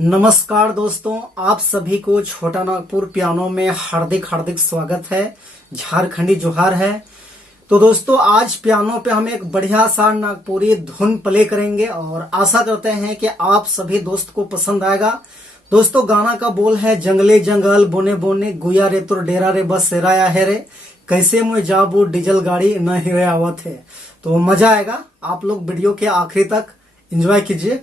नमस्कार दोस्तों, आप सभी को छोटा नागपुर पियानो में हार्दिक हार्दिक स्वागत है। झारखंडी जोहार है। तो दोस्तों, आज पियानो पे हम एक बढ़िया सा नागपुरी धुन प्ले करेंगे और आशा करते हैं कि आप सभी दोस्त को पसंद आएगा। दोस्तों, गाना का बोल है जंगले जंगल बोने बोने गुया रे तुर डेरा रे बस सेराया है रे कैसे मुझे जाबू डीजल गाड़ी न हिरे आवत है। तो मजा आएगा। आप लोग वीडियो के आखिरी तक एंजॉय कीजिए।